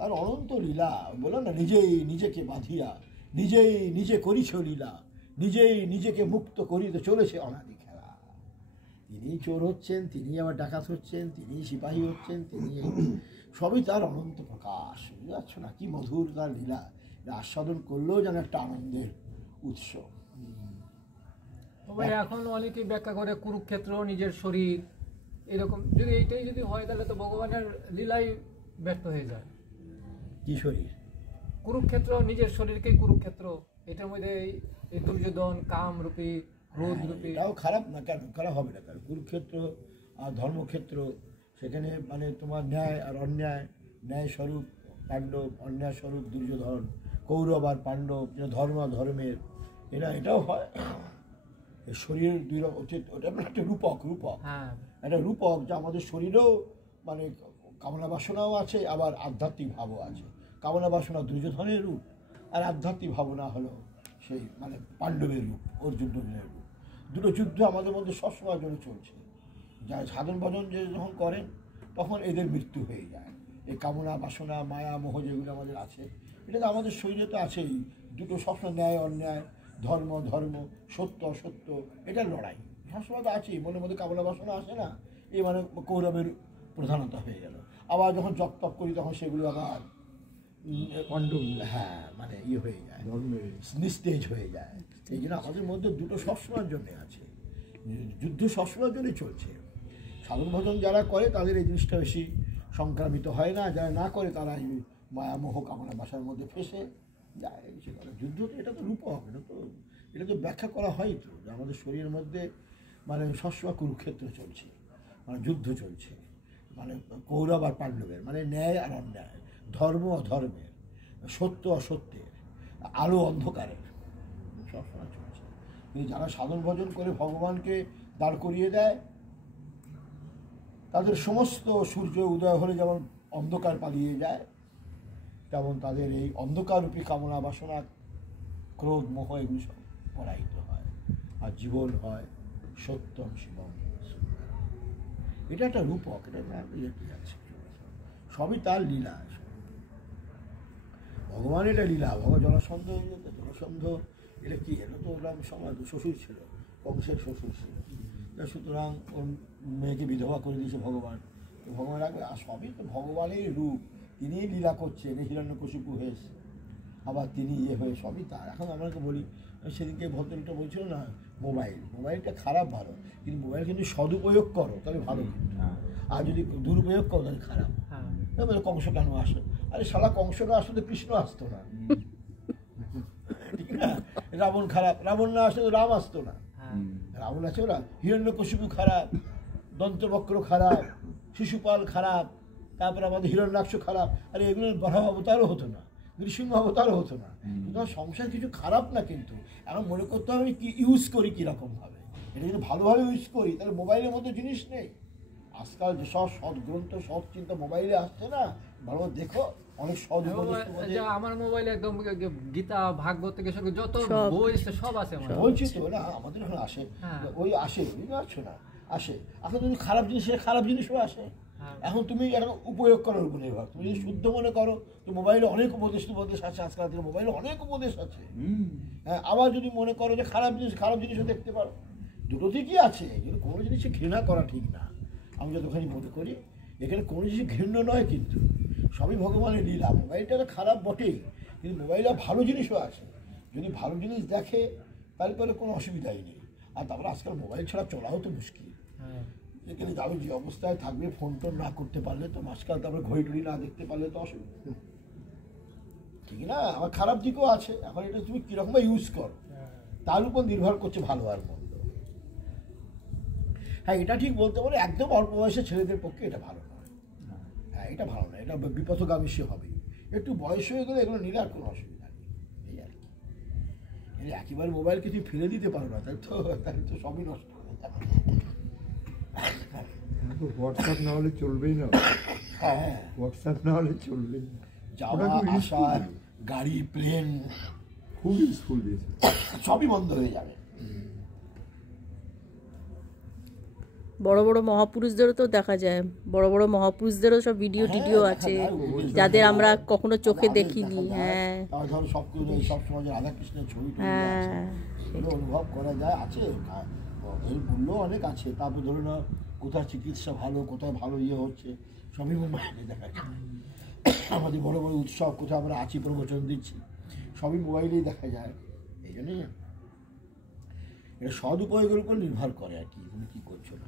তার অনন্ত লীলা। বললাম না, নিজেই নিজেকে বাঁধিয়া নিজেই নিজে করিছ লীলা, নিজেই নিজেকে মুক্ত করিতে চলেছে অনাদি খেলা। তিনি চোর হচ্ছেন, তিনি আবার ডাকাত হচ্ছেন, তিনি সিপাহী হচ্ছেন, তিনি সবই তার অনন্ত প্রকাশ। বুঝতে পারছো না কি মধুর তার লীলা? আস্বাদন করলেও যেন একটা আনন্দের উৎস। এখন অনেকেই ব্যাখ্যা করে কুরুক্ষেত্র নিজের শরীর, এরকম যদি এইটাই যদি হয় তাহলে তো ভগবানের লীলাই ব্যর্থ হয়ে যায়। কি শরীর? কুরুক্ষেত্র নিজের শরীরকেই কুরুক্ষেত্র, এটার মধ্যে এই দুর্যোধন কামরূপী ক্রোধরূপী। এটাও খারাপ না, কেন খারাপ হবে না? কারণ কুরুক্ষেত্র আর ধর্মক্ষেত্র, সেখানে মানে তোমার ন্যায় আর অন্যায়, ন্যায় স্বরূপ পাণ্ডব, অন্যায় স্বরূপ দুর্যোধন, কৌরব আর পাণ্ডব, ধর্ম ধর্মের, এটাও হয়। শরীরের দুই রকম, ওটা একটা রূপক, একটা রূপক, যা আমাদের শরীরেও মানে কামনা বাসনাও আছে, আবার আধ্যাত্মিক ভাবও আছে। কামনা বাসনা দুর্যোধনের রূপ, আর আধ্যাত্মিক ভাবনা হলো সেই মানে পাণ্ডবের রূপ, অর্জুনের রূপ। দুটো যুদ্ধ আমাদের মধ্যে সবসময় জন্য চলছে। যা সাধন ভজন যে যখন করেন তখন এদের মৃত্যু হয়ে যায়। এই কামনা বাসনা মায়া মোহ যেগুলো আমাদের আছে, এটা তো আমাদের শরীরে তো আছেই। দুটো সবসময় ন্যায় অন্যায়, ধর্ম ধর্ম, সত্য অসত্য, এটার লড়াই সবসময় তো আছেই। মনের মধ্যে কামনা বাসনা আসে না, এই মানে কৌরবের প্রধানতা হয়ে গেল। আবার যখন জপ তপ করি তখন সেগুলো আবার হ্যাঁ মানে হয়ে যায়, নিস্তেজ হয়ে যায়। এই জন্য আমাদের মধ্যে দুটো সবসময়ের জন্যে আছে, যুদ্ধ সবসময়ের জন্যই চলছে। সাধন ভজন যারা করে তাদের এই জিনিসটা বেশি সংক্রামিত হয় না, যারা না করে তারা এই মায়ামোহ কামনা বাসার মধ্যে ফেসে যায়। যুদ্ধ তো এটা তো রূপক, এটা তো ব্যাখ্যা করা হয় তো, যে আমাদের শরীরের মধ্যে মানে সবসময় কুরুক্ষেত্র চলছে, মানে যুদ্ধ চলছে, মানে কৌরব আর পাণ্ডবের, মানে ন্যায় আর অন্যায়, ধর্ম অধর্মের, সত্য অসত্যের, আলো অন্ধকারের, সবসময় চলছে। কিন্তু যারা সাধন ভজন করে ভগবানকে দাঁড় করিয়ে দেয়, তাদের সমস্ত সূর্য উদয় হলে যেমন অন্ধকার পালিয়ে যায়, তেমন তাদের এই অন্ধকাররূপী কামনা বাসনা, ক্রোধ মোহ এগুলি সব পরাহিত হয়, আর জীবন হয় সত্যম শিবম। এটা একটা রূপক, এটা আছে, সবই তার লীলা। ভগবান এটা লীলা। ভগবান জলাসন্ধ এটা কি? এটা তো ওরা সমাজ শ্বশুর ছিল, কংসের শ্বশুর ছিল, সুতরাং ওর মেয়েকে বিধবা করে দিয়েছে ভগবান। তো ভগবান রাখবে, আর সবই তো ভগবানের রূপ, তিনিই লীলা করছেন। এই হিরণ্যকশিপু হয়েছে, আবার তিনি হয়ে, সবই তার। এখন আমাকে বলি, সেদিনকে ভদ্রলোকটা বলছিল না, মোবাইলটা খারাপ ভালো, কিন্তু মোবাইল কিন্তু সদুপয়োগ করো তাহলে ভালো, আর যদি দুরুপয়োগ করো তাহলে খারাপ। বলে কংস কেন আসে? আরে শালা কংস না আসলে তো কৃষ্ণ আসতো না, ঠিক না? রাবণ খারাপ, রাবণ না আসলে তো রাম আসতো না। রাবণ আছে ওরা, হিরণ্যকশিপু খারাপ, দন্তবক্র খারাপ, শিশুপাল খারাপ, তারপরে আমাদের হিরণ্যাক্ষ খারাপ, আরে এগুলোর বরাহ অবতারও হতো না, নৃসিংহ অবতারও হতো না। কিন্তু সংসার কিছু খারাপ না, কিন্তু এখন মনে করতে হবে আমি কি ইউজ করি কীরকমভাবে। এটা যদি ভালোভাবে ইউজ করি তাহলে মোবাইলের মতো জিনিস নেই। আজকাল যেসব সৎ গ্রন্থ সৎ চিন্তা মোবাইলে আসছে না, ভালো দেখো, অনেক সৎ। আমার মোবাইলে একদম গীতা ভাগবত থেকে শুরু যত বই সব আছে, বলছি তো না, আমাদের এখন আসে, ওই আসে, বুঝতে পারছো না, আসে। এখন যদি খারাপ জিনিস, খারাপ জিনিসও আসে। এখন তুমি এখন উপয়োগ করার উপর নির্ভর। তুমি যদি শুদ্ধ মনে করো তো মোবাইলে অনেক উপদেশ আছে, আজকাল থেকে মোবাইলে অনেক উপদেশ আছে। হ্যাঁ, আবার যদি মনে করো যে খারাপ জিনিসও দেখতে পারো, দুটো দিকই আছে। কিন্তু কোনো জিনিসে ঘৃণা করা ঠিক না, আমি যতখানি মনে করি। এখানে কোনো জিনিস ঘৃণ্য নয়, কিন্তু সবই ভগবানের লীলা। মোবাইলটা তো খারাপ বটেই, কিন্তু মোবাইলে ভালো জিনিসও আছে। যদি ভালো জিনিস দেখে তারপরে কোনো অসুবিধাই নেই। আর তারপরে আজকাল মোবাইল ছাড়া চলাও তো মুশকিল। এখানে যাবে যে অবস্থায় থাকবে, ফোন টোন না করতে পারলে তো মাঝকাল, তারপরে ঘড়ি না দেখতে পারলে তো অসুবিধা, ঠিক না? আমার খারাপ দিকও আছে। এখন এটা তুমি কীরকম ইউজ করো তার উপর নির্ভর করছে ভালো আর মন্দ। হ্যাঁ, এটা ঠিক বলতে পারে, একদম অল্প বয়সে ছেলেদের পক্ষে এটা ভালো নয়। হ্যাঁ, এটা ভালো নয়, এটা বিপথগামী হবে। একটু বয়স হয়ে গেলে এগুলো নিলে আর কোনো অসুবিধা নেই, এই আর কি। একেবারে মোবাইলকে তুমি ফেলে দিতে পারো না, তাই তো সবই নষ্ট হয়ে যাবে। হোয়াটসঅ্যাপ না হলে চলবেই না। হ্যাঁ, হোয়াটসঅ্যাপ না হলে চলবেই না। যাওয়া আসা, গাড়ি, প্লেন, খুব ইউজফুল দিয়েছে, সবই বন্ধ হয়ে যাবে। বড় বড় মহাপুরুষদেরও তো দেখা যায়, বড় বড় মহাপুরুষদেরও সব ভিডিও হ্যাঁ, টিডিও দেখা আছে, যায়, ওগুলো যাদের আমরা কখনো চোখে তাদের দেখিনি। দেখা যায়। হ্যাঁ তারপর ধরো সব সময় যে রাধাকৃষ্ণের ছবি টবি আছে, হ্যাঁ এগুলো অনুভব করা যায়, আছে এর মূল্য অনেক আছে। তারপর ধরো না কোথায় চিকিৎসা ভালো, কোথায় ভালো ইয়ে হচ্ছে, সবই মোবাইলে দেখা যায়। আমাদের বড় বড় উৎসব কোথায় আমরা আছি, প্রবচন দিচ্ছি, সবই মোবাইলেই দেখা যায়। এই জন্যই এটা সদুপয়োগের উপর নির্ভর করে আর কি, তুমি কী করছো না।